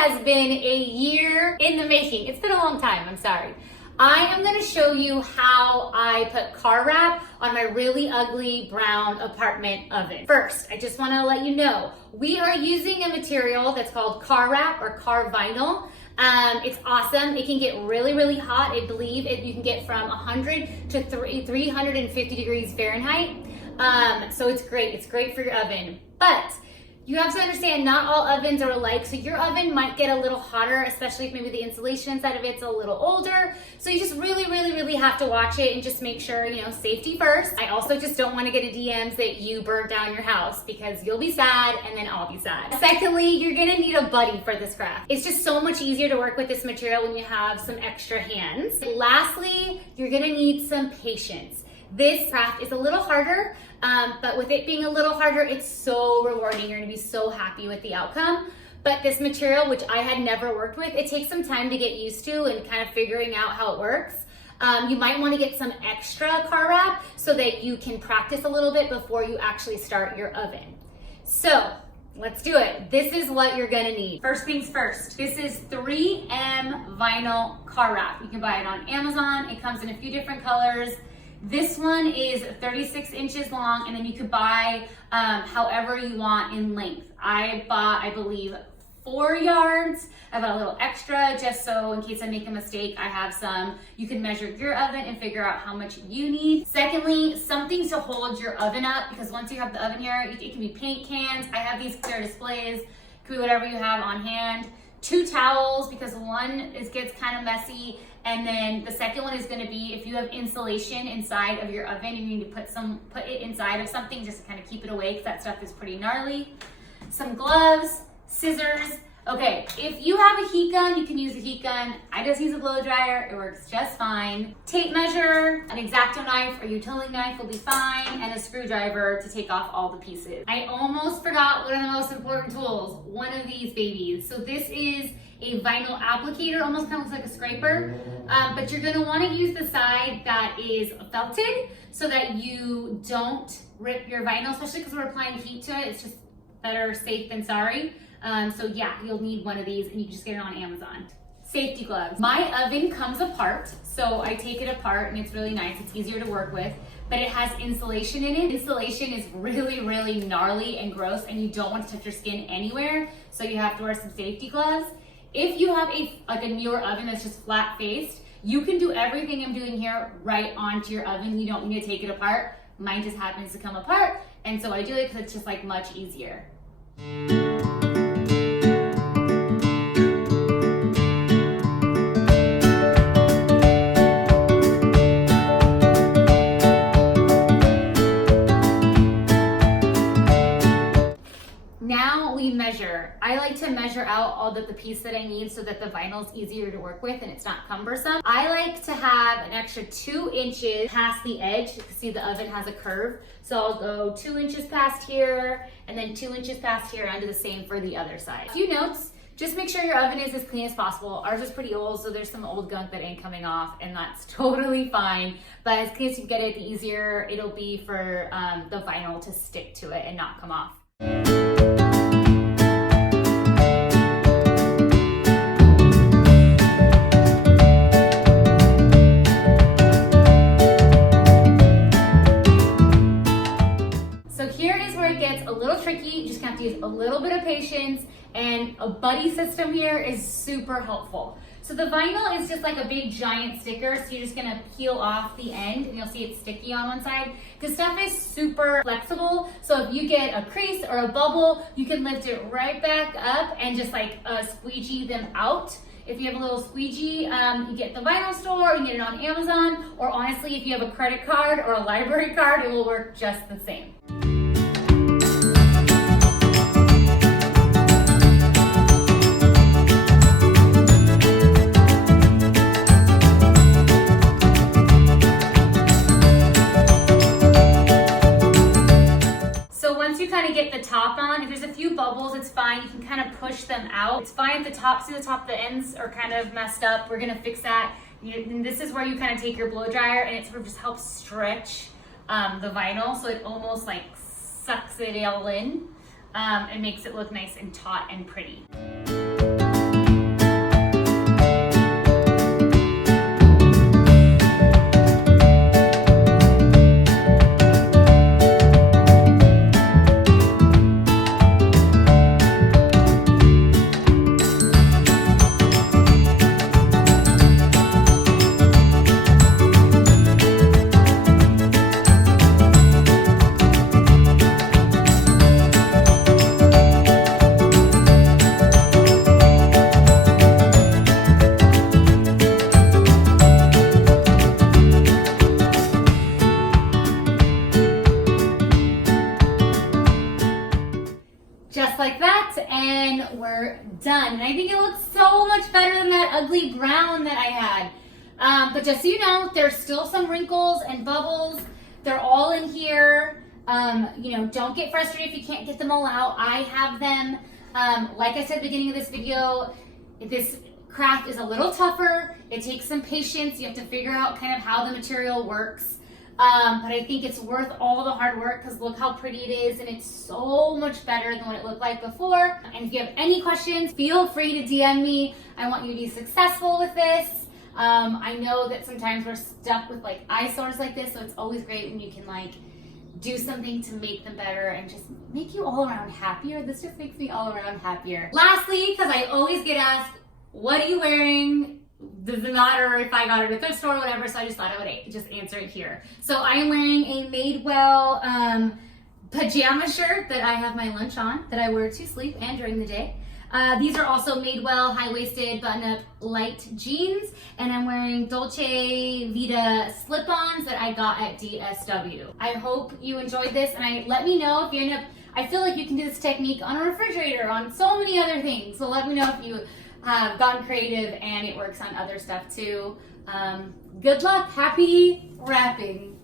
has been a year in the making. It's been a long time, I'm sorry. I am gonna show you how I put car wrap on my really ugly brown apartment oven. First, I just wanna let you know, we are using a material that's called car wrap or car vinyl. It's awesome. It can get really, really hot. I believe you can get from 100 to 350 degrees Fahrenheit. So it's great. It's great for your oven. But you have to understand, not all ovens are alike. So your oven might get a little hotter, especially if maybe the insulation inside of it's a little older. So you just really, really, really have to watch it and just make sure, safety first. I also just don't want to get a DMs that you burnt down your house, because you'll be sad and then I'll be sad. Secondly, you're gonna need a buddy for this craft. It's just so much easier to work with this material when you have some extra hands. Lastly, you're gonna need some patience. This craft is a little harder, but with it being a little harder, it's so rewarding. You're gonna be so happy with the outcome. But this material, which I had never worked with, it takes some time to get used to and kind of figuring out how it works. You might wanna get some extra car wrap so that you can practice a little bit before you actually start your oven. So, let's do it. This is what you're gonna need. First things first, this is 3M vinyl car wrap. You can buy it on Amazon. It comes in a few different colors. This one is 36 inches long, and then you could buy however you want in length. I bought, I believe, 4 yards. I bought a little extra just so in case I make a mistake, I have some. You can measure your oven and figure out how much you need. Secondly, something to hold your oven up, because once you have the oven here, it can be paint cans. I have these clear displays. It could be whatever you have on hand. 2 towels, because one gets kind of messy. And then the second one is gonna be if you have insulation inside of your oven, you need to put it inside of something just to kind of keep it away, because that stuff is pretty gnarly. Some gloves, scissors. Okay, if you have a heat gun, you can use a heat gun. I just use a blow dryer, it works just fine. Tape measure, an X-Acto knife or utility knife will be fine, and a screwdriver to take off all the pieces. I almost forgot one of the most important tools, one of these babies. So this is a vinyl applicator, almost kind of looks like a scraper, but you're gonna wanna use the side that is felted so that you don't rip your vinyl, especially because we're applying heat to it. It's just better safe than sorry. So yeah, you'll need one of these, and you can just get it on Amazon. Safety gloves. My oven comes apart, so I take it apart and it's really nice. It's easier to work with, but it has insulation in it. Insulation is really, really gnarly and gross, and you don't want to touch your skin anywhere, so you have to wear some safety gloves. If you have a newer oven that's just flat faced, you can do everything I'm doing here right onto your oven. You don't need to take it apart. Mine just happens to come apart, and so I do it because it's just like much easier. Now we measure. I like to measure out all the piece that I need so that the vinyl is easier to work with and it's not cumbersome. I like to have an extra 2 inches past the edge. You can see the oven has a curve. So I'll go 2 inches past here and then 2 inches past here, and I'll do the same for the other side. A few notes, just make sure your oven is as clean as possible. Ours is pretty old, so there's some old gunk that ain't coming off, and that's totally fine. But as clean as you get it, the easier it'll be for the vinyl to stick to it and not come off. Tricky, you just have to use a little bit of patience, and a buddy system here is super helpful. So the vinyl is just like a big giant sticker, so you're just gonna peel off the end and you'll see it's sticky on one side. This stuff is super flexible, so if you get a crease or a bubble, you can lift it right back up and just like squeegee them out. If you have a little squeegee, you get the vinyl store, you can get it on Amazon, or honestly, if you have a credit card or a library card, it will work just the same. Get the top on. If there's a few bubbles, it's fine. You can kind of push them out. It's fine at the top. See the top, the ends are kind of messed up. We're gonna fix that. And this is where you kind of take your blow dryer and it sort of just helps stretch the vinyl, so it almost like sucks it all in and makes it look nice and taut and pretty. then we're done. And I think it looks so much better than that ugly brown that I had. But just so you know, there's still some wrinkles and bubbles. They're all in here. You know, don't get frustrated if you can't get them all out. I have them. Like I said at the beginning of this video, this craft is a little tougher. It takes some patience. You have to figure out kind of how the material works. But I think it's worth all the hard work because look how pretty it is, and it's so much better than what it looked like before. And if you have any questions, feel free to DM me. I want you to be successful with this. I know that sometimes we're stuck with like eyesores like this, so it's always great when you can like do something to make them better and just make you all around happier. This just makes me all around happier. Lastly, because I always get asked, what are you wearing? Doesn't matter if I got it at a thrift store or whatever, so I just thought I would just answer it here. So I am wearing a Madewell pajama shirt that I have my lunch on, that I wear to sleep and during the day. These are also Madewell high-waisted button-up light jeans, and I'm wearing Dolce Vita slip-ons that I got at DSW. I hope you enjoyed this, and let me know if you end up, I feel like you can do this technique on a refrigerator, on so many other things, so let me know if you have gotten creative and it works on other stuff too. Good luck, happy wrapping.